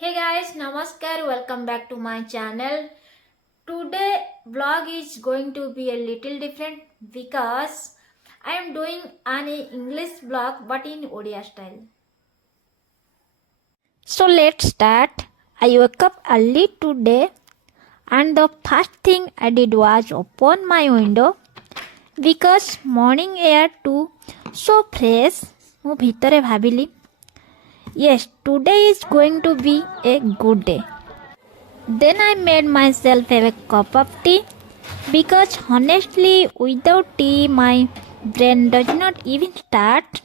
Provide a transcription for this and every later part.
Hey guys, namaskar. Welcome back to my channel. Today vlog is going to be a little different because I am doing an English vlog but in odia style. So let's start. I woke up early today and the first thing I did was open my window because morning air too so fresh. ମୁଁ ଭିତରେ ଭାବିଲି yes, today is going to be a good day. Then I made myself have a cup of tea because honestly without tea my brain does not even start.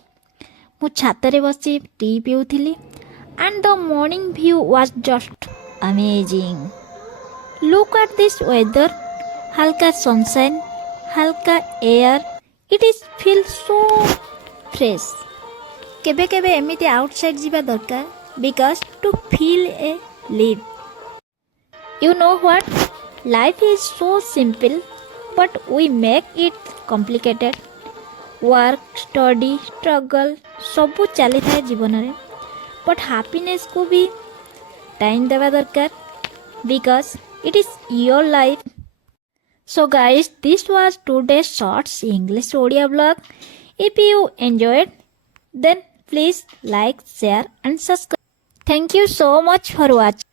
ମୁଁ ଛାତରେ ବସି ଟି ପିଉଥିଲି and the morning view was just amazing. Look at this weather, halka sunshine, halka air. It is feels so fresh. କେବେ କେବେ ଏମିତି outside ଯିବା ଦରକାର because to feel a live. You know what? Life is so simple, but we make it complicated. Work, study, struggle, ସବୁ ଚାଲିଥାଏ ଜୀବନରେ. But happiness को भी time ଦେବା ଦରକାର because it is your life. So guys, this was today's shorts English Odia vlog. If you enjoyed, then please like, share and subscribe. Thank you so much for watching.